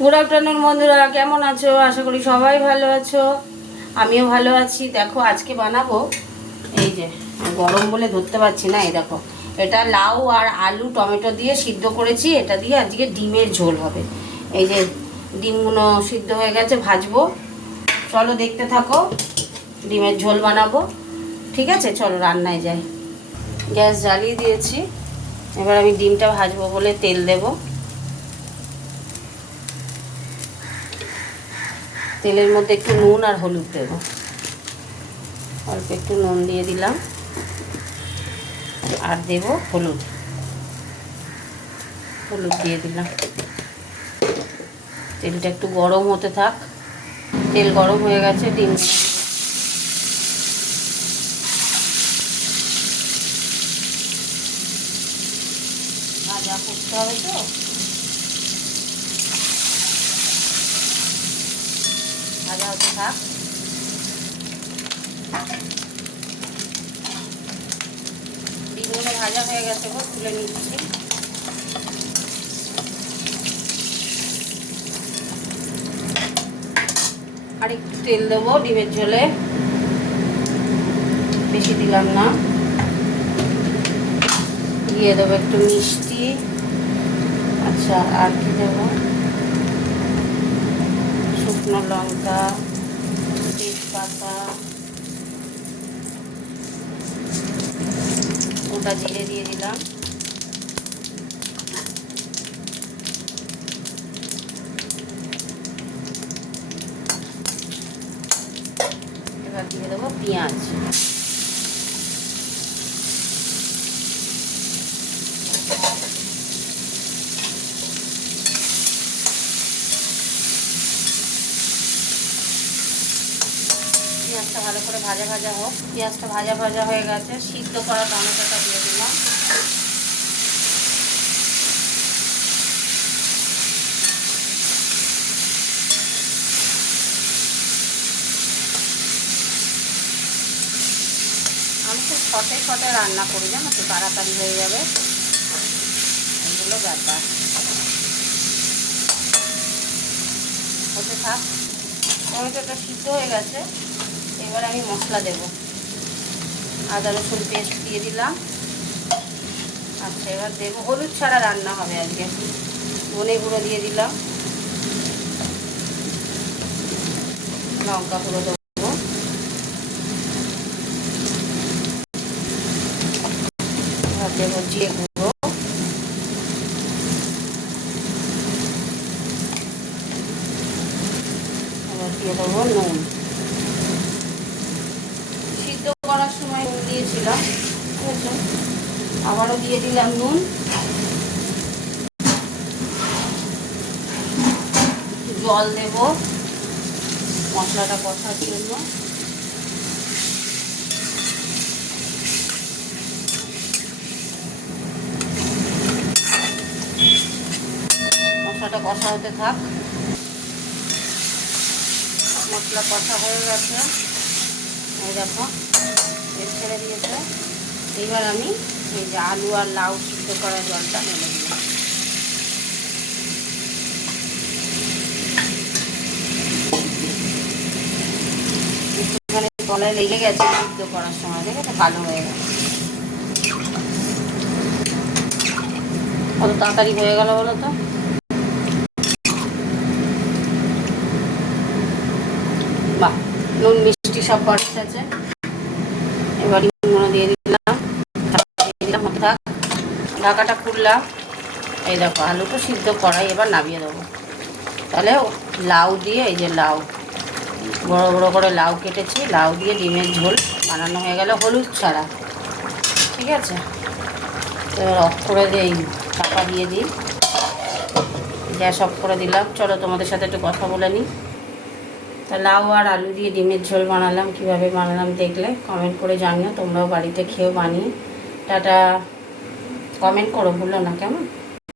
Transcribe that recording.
Good afternoon বন্ধুরা, কেমন আছো? আশা করি সবাই ভালো আছো, আমিও ভালো আছি। দেখো আজকে বানাবো, এই যে গরম বলে ধরতে পারছি না, এই দেখো এটা লাউ আর আলু টমেটো দিয়ে সিদ্ধ করেছি। এটা দিয়ে আজকে ডিমের ঝোল হবে। এই যে ডিমগুলো সিদ্ধ হয়ে গেছে, ভাজবো। চলো দেখতে থাকো, ডিমের ঝোল বানাবো। ঠিক আছে, চলো রান্নায় যাই। গ্যাস জ্বালিয়ে দিয়েছি, এবার আমি ডিমটা ভাজবো বলে তেল দেবো। তেলের মধ্যে একটু নুন আর হলুদ দেব, অল্প একটু নুন দিয়ে দিলাম, আর দেব হলুদ দিয়ে দিলাম। তেলটা একটু গরম হতে থাক। তেল গরম হয়ে গেছে, ডিম ভাজা করতে হবে, তো ভাজা হতে থাক। ডিমগুলো ভাজা হয়ে গেছে, তুলে নিচ্ছি। আর একটু তেল দেবো ডিমের ঝোলে, বেশি দিলাম না। দিয়ে দেবো একটু মিষ্টি। আচ্ছা, আর কি দেবো? শুকনো লঙ্কা, তেজপাতা, গোটা জিরে দিয়ে দিলাম। এবার দিয়ে দেবো পেঁয়াজ। পেঁয়াজটা ভালো করে ভাজা ভাজা হোক। পেঁয়াজটা ভাজা ভাজা হয়ে গেছে, সিদ্ধ করা টমেটোটা দিয়ে দিলাম। আমি খুব শর্টে রান্না করি, জানো তো, তাড়াতাড়ি হয়ে যাবে, এগুলো ব্যাপার। হতে থাক, টমেটোটা সিদ্ধ হয়ে গেছে। এবার আমি মশলা দেব। আদা রসুন পেস্ট দিয়ে দিলাম। আচ্ছা, এবার দেবো, হলুদ ছাড়া রান্না হবে আজকে। ধনে গুঁড়ো দিয়ে দিলাম, লঙ্কা গুঁড়ো দেবো, এবার দেবো জিরে গুঁড়ো, এবার দিয়ে দেবো নুন। সিদ্ধ করার সময় নুন দিয়েছিলাম, ঠিক আছে, আবারও দিয়ে দিলাম নুন। জল দেব মশলাটা কষার জন্য। মশলাটা কষা হতে থাক। মশলা কষা হয়ে গেছে, এই দেখো তেল ছেড়ে দিয়েছে। এবার আমি এই যে আলু আর লাউ সিদ্ধ করা জলটা ঢেলে দিলাম। এখানে তলায় লেগে গেছে সিদ্ধ করার সময়, দেখেছো, কালো হয়ে গেছে। কত তাড়াতাড়ি হয়ে গেল বলো তো। বাহ, নুন মিষ্টি সব পারফেক্ট আছে। এবার নুন দিয়ে দিলাম, ঢাকাটা খুললাম। এই দেখো আলুটা সিদ্ধ করাই, এবার নামিয়ে দেবো। তাহলে লাউ দিয়ে, এই যে লাউ বড় বড় করে লাউ কেটেছি, লাউ দিয়ে ডিমের ঝোল বানানো হয়ে গেল, হলুদ ছাড়া। ঠিক আছে, এবার অফ করে দিই, চাপা দিয়ে দিই, গ্যাস অফ করে দিলাম। চলো তোমাদের সাথে একটু কথা বলে নিই। তা লাউ আর আলু দিয়ে ডিমের ঝোল বানালাম, কীভাবে বানালাম দেখলে কমেন্ট করে জানিও, তোমরাও বাড়িতে খেয়েও বানিয়ে। টাটা, কমেন্ট করো, ভুলো না, কেমন?